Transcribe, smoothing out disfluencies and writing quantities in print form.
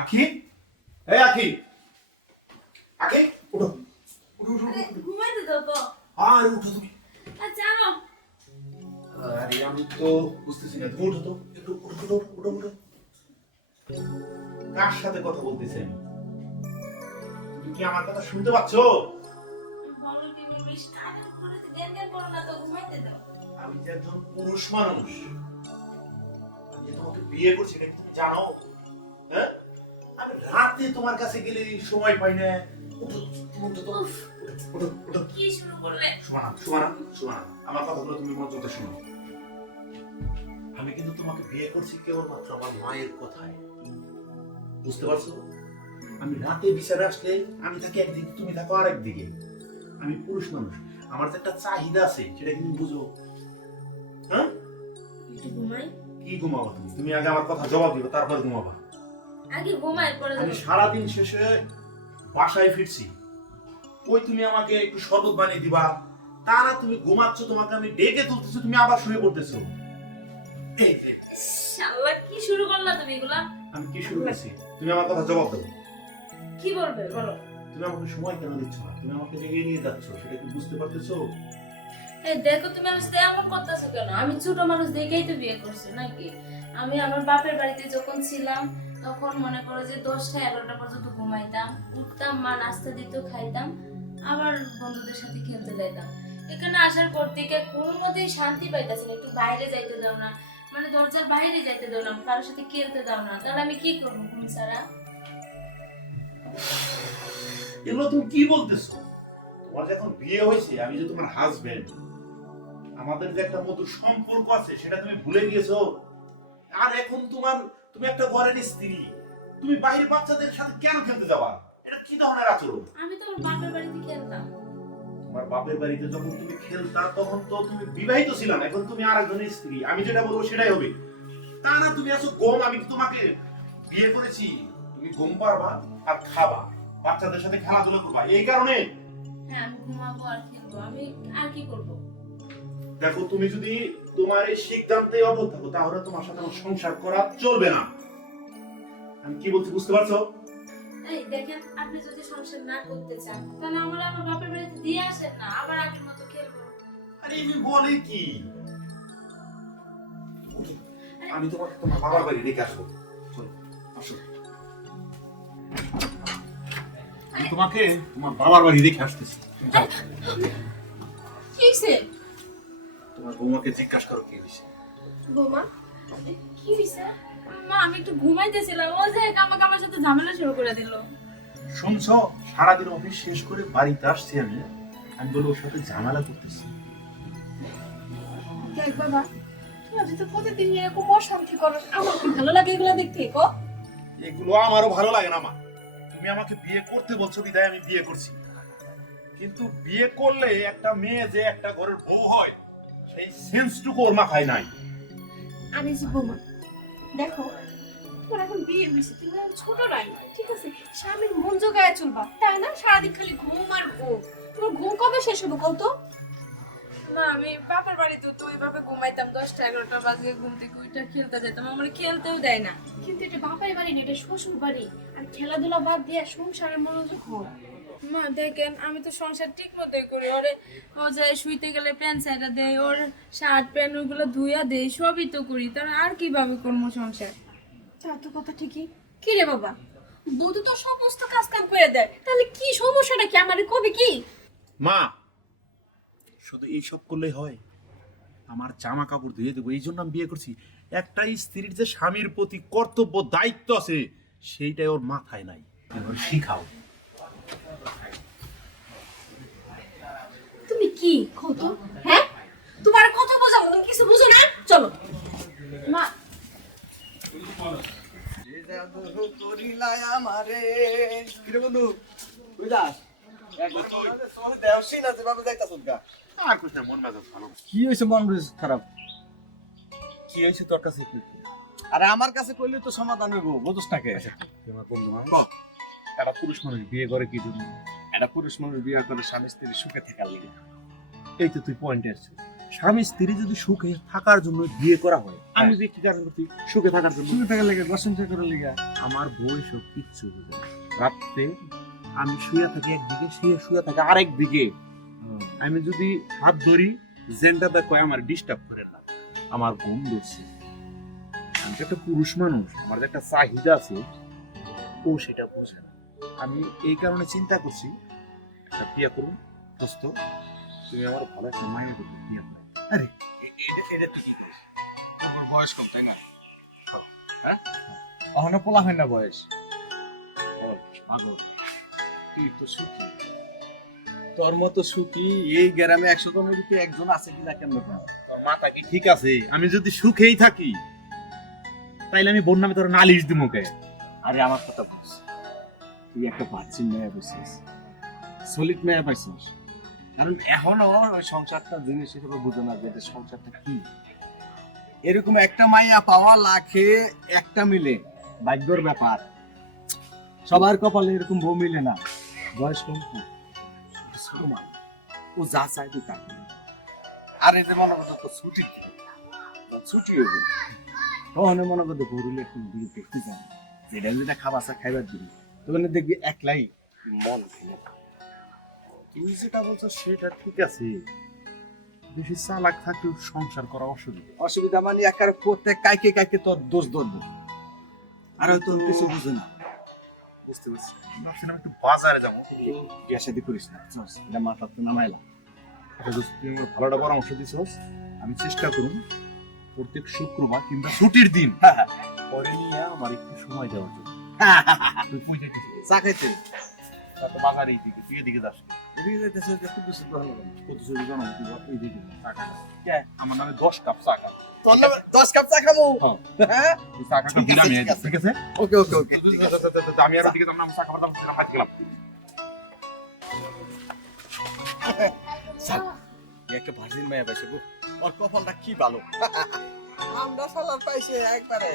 আখি, এই আখি, আখি, উঠো, উঠো, উঠো, আরে উঠো। ঘুমাইতে দাও তো। আরে উঠো তুমি। জানো আরে আমি তো বুঝতেছি না, তুমি উঠো তো, একটু উঠো, উঠো, উঠো, উঠো। কার সাথে কথা বলতেছি আমি? তুমি কি আমার কথা শুনতে পাচ্ছ? বলো কি বেশ কানের উপরে জ্ঞান জ্ঞান করো না তো, ঘুমাইতে দাও। আমি যে একজন পুরুষ মানুষ, আমি তোমাকে বিয়ে করছি, এটা কি তুমি জানো? হ্যাঁ, আমি রাতে তোমার কাছে গেলে সময় পাই না। উঠো, তুমি উঠো তো, উফ, উঠো, উঠো। কি শুরু করলে? শোনা, শোনা, শোনা, আমার কথাগুলো তুমি মনোযোগ দিয়ে শোনো। আমি কিন্তু তোমাকে বিয়ে করছি কেবলমাত্র আমার মায়ের কথায়, বুঝতে পারছো? আমি রাতে বিচারে আসলে আমি থাকি একদিকে, তুমি থাকো আরেক দিকে। আমি পুরুষ মানুষ, আমার যে একটা চাহিদা আছে সেটা কিন্তু বুঝো। হ্যাঁ, একটু ঘুমাই। কি ঘুমাবো তুমি? তুমি আগে আমার কথা জবাব দিবে, তারপর ঘুমাবা। আগে ঘুমাই, পরে আমি যাবো। সারাদিন শেষে বাসায় ফিরছি, ওই তুমি আমাকে একটু শরবত বানিয়ে দিবা, তা না তুমি ঘুমাচ্ছ, তোমাকে আমি ডেকে তুলতেছি, তুমি আবার শুয়ে পড়তেছো। এই যে, শালা কি শুরু করলা তুমি এগুলা? আমি কি শুরু করছি? তুমি আমার কথা জবাব দাও। কি বলবে বলো? তুমি আমাকে সময় কেন দিচ্ছ না? তুমি আমাকে যে এড়িয়ে যাচ্ছ, সেটা কি বুঝতে পারতেছো? এই দেখো তুমি আমার সাথে এমন করতেছো কেন? আমি ছোট মানুষ দেখেই তো বিয়ে করছি নাকি? আমি আমার বাপের বাড়িতে যখন ছিলাম তখন মনে করো যে 10টা 11টা পর্যন্ত ঘুমাইতাম, উঠতাম, মা নাস্তা দিত, খাইতাম, আবার বন্ধুদের সাথে খেলতে যাইতাম। এখানে আসার পর থেকে কোনো মতেই শান্তি পাইতাছি না, একটু বাইরে যাইতে দাও না, মানে দরজার বাইরে যাইতে দাও না, কারোর সাথে খেলতে দাও না, তাহলে আমি কি করবো ঘুম ছাড়া? এগুলো তুমি কি বলতেছো? তোমার যে এখন বিয়ে হয়েছে, আমি যে তোমার হাজবেন্ড, আমাদের যে একটা মধুর সম্পর্ক আছে সেটা তুমি ভুলে গিয়েছো। আর এখন তুমি একটা ঘরের স্ত্রী, তুমি বাইরের বাচ্চাদের সাথে কেন খেলতে যাবা? এটা কি ধরনের আচরণ? আমি তো আমার বাপের বাড়িতে খেলতাম। তোমার বাপের বাড়িতে যখন তুমি খেলতা তখন তো তুমি বিবাহিত ছিলা না, এখন তুমি আরেকজনের স্ত্রী, আমি যেটা বলবো সেটাই হবে। তা না তুমি আছো গম, আমি কি তোমাকে বিয়ে করেছি তুমি ঘুম পারবা আর খাবা, বাচ্চাদের সাথে খেলাধুলা করবা, এই কারণে? হ্যাঁ, আমি ঘুমাবো আর খেলবো, আমি আর কি করবো? দেখো, তুমি যদি তোমার এই সিদ্ধান্তে অটল থাকো তাহলে তোমার সাথে আমার সংসার করা চলবে না। আমি কি বলছি বুঝতে পারছো? এই দেখেন, আপনি যদি সংসার না করতে চান তাহলে আমার বাপের বাড়িতে দিয়ে আসেন না, আবার আগের মতো খেলবো। আরে আমি বলে কি, আমি তোমাকে তোমার বাবার বাড়ি রেখে আসবো, চলো আসো। আমি তোমাকে তোমার বাবার বাড়ি রেখে আসতেছি, যাও। কি হইছে? তোমার বৌমাকে জিজ্ঞাসা করো কি হয়েছে। বৌমা, কি হইছে? মা, আমি একটু ঘুমাইতেছিলাম, ও যে আমাকে আমার সাথে ঝামেলা শুরু করে দিল। শুনছো, সারাদিন অফিস শেষ করে বাড়িতে আসছি আমি, আমি বলে ওর সাথে ঝামেলা করতেছি। দেখ বাবা, তুই আজ তো প্রতিদিন এরকম অশান্তি করো, আমার কি ভালো লাগে এগুলো দেখতে কো? এগুলো আমারও ভালো লাগে না মা। তুমি আমাকে বিয়ে করতে বলছো বিদায় আমি বিয়ে করছি, কিন্তু বিয়ে করলে একটা মেয়ে যে একটা ঘরের বউ হয় সেই সেন্সটুকু ওর মাথায় নাই। আরে যে বৌমা, দেখো তোর এখন বিয়ে হয়েছে, তুমি এখন ছোট নাই, ঠিক আছে? স্বামীর মন জোগায় চলবা, তাই না? সারাদিন খালি ঘুম আর ঘুম। তোমার ঘুম কবে শেষ হবে কত? মা, আমি বাপের বাড়িতে তো ওইভাবে ঘুমাইতাম, 10টা 11টা বাজে ঘুম থেকে উঠে খেলতে যেতাম, আমার খেলতেও দেয় না। কিন্তু এটা বাপের বাড়ি না, এটা শ্বশুর বাড়ি। আর খেলাধুলা বাদ দিয়ে সংসারের মনোযোগ হয়। মা দেখেন, আমি তো সংসার ঠিক মতোই করি, ওরে ও যে শুইতে গেলে প্যান্ট সাইডা দেয়, ওর শার্ট প্যান্ট ওইগুলো ধুইয়া দেয়, সবই তো করি, তাহলে আর কিভাবে করবো সংসার? তা তো কথা ঠিকই। কি রে বাবা, বধূ তো সমস্ত কাজ কাম করে দেয়, তাহলে কি সমস্যাটা কি? আমারে কবে কি? মা, শুধু এইসব করলেই হয়? আমার জামা কাপড় ধুয়ে দেবো, এই জন্য আমি বিয়ে করছি। একটা স্ত্রীর যে স্বামীর প্রতি কর্তব্য দায়িত্ব আছে সেইটাই ওর মাথায় নাই, এবার শিখাও। তুমি কি কত, হ্যাঁ? তোমার কথা বোঝাবো, তুমি কিছু বুঝো না? চলো মা, কিরে বন্ধু, তুই যাস? দেওসি না যেভাবে যাইতাছ গা। আর কিছু না, মন মেজাজ ভালো না। কি হয়েছে মন মেজাজ খারাপ? কি হয়েছে তোর কাছে কি? আরে আমার কাছে কইলে তো সমাধান হইব, বুঝছ না কে? তোমার বন্ধু মানুষ, একটা পুরুষ মানুষ বিয়ে করে কি জন্য? একটা পুরুষ মানুষ বিয়ে করে স্বামী স্ত্রী সুখে থাকার লিগে। এই তো তুই পয়েন্টে আসছিস। স্বামী স্ত্রী যদি সুখে থাকার জন্য বিয়ে করা হয়, আমি যে কি কারণ করছি সুখে থাকার জন্য। শুয়ে থাকার লেগে প্রশংসা করার লেগে। আমার বউ সব কিচ্ছু বুঝে না। রাত্রে আমি শুয়ে থাকি একদিকে, সে শুয়ে থাকে আরেক দিকে। আমি যদি হাত ধরি, জেনটা কয় আমার ডিস্টার্ব করে না, আমার ঘুম ধরছে। আমি তো একটা পুরুষ মানুষ, আমার যে একটা চাহিদা আছে, ও সেটা বোঝে না। আমি এই কারণে চিন্তা করছি একটা বিয়ে করুন। দোস্ত, তুমি আমার ভালো একটা মায়ের করতে বিয়ে করে। আরে এটা তুই কি করিস? তোর বয়স কম তাই না? হ্যাঁ, এখনো পোলা হয় না বয়স। বল পাগল, তুই তো সুখী। তোর মতো সুখী এই গ্রামে 100 জনের ভিতরে একজন আছে কিনা কেমন? তোর মাথা কি ঠিক আছে? আমি যদি সুখেই থাকি তাইলে আমি বোন নামে তোর নালিশ দিব কে? আরে আমার কথা বুঝ, তুই একটা বাচ্চিন মেয়ে পাইছিস, সলিড মেয়ে পাইছিস। কারণ এখনো ওই সংসারটা জিনিস হিসেবে বুঝো না যে এটা সংসারটা কি। এরকম একটা মাইয়া পাওয়া লাখে একটা মিলে, ভাগ্যর ব্যাপার। সবার কপালে এরকম বউ মিলে না। বয়স কম তো, ছোট মানুষ, ও যা চায় তুই তাকে। আর এই যে মনে করতো তো ছুটি দিবে, ছুটি হইব তখন মনে করতো গরুলে একটু দূরে দেখতে যান, যেটা যেটা খাবার চা খাইবার দিবি, তখন দেখবি একলাই মন ভেঙে যায়। তুই যেটা বলছো সেটা ঠিক আছে, বেশি চালাক থাকলেও সংসার করা অসুবিধা। অসুবিধা মানে একার করতে কাইকে কাইকে তোর দোষ ধরবো, আর হয়তো কিছু বুঝে না। বুঝতে পারছি, ভাবছিলাম একটু বাজারে যাবো। বিয়া শাদি করিস না, চল, এটা মাথা তো নামাইলা। আচ্ছা দোস্ত, তুই আমার ভালো একটা পরামর্শ দিছস। আমি চেষ্টা করুন প্রত্যেক শুক্রবার কিংবা ছুটির দিন পরে নিয়ে আমার একটু সময় দেওয়ার জন্য। তুই কই যাইতেছিস? চা খাইতে তা তো বাজারে এইদিকে, তুই এদিকে যাস না। এদিকে যাইতেছে, খুব বেশি ভালো লাগে। কত ছবি জানো তুই এইদিকে চা খাস। আমার নামে 10 কাপ চা খাস। তোর নামে 10 কাপ চা খাবো? হ্যাঁ, তুই চা খাস ঠিক আছে, দিলাম, ঠিক আছে। ঠিক আছে? ওকে ওকে ওকে। আমি আর ওদিকে যাম না, আমি চা খাবার দাম দিলাম, হাত গেলাম। একটা ভার্জিন মেয়ে পাইছে গো, ওর কপালটা কি ভালো। আমরা সালার পাইছে একবারে।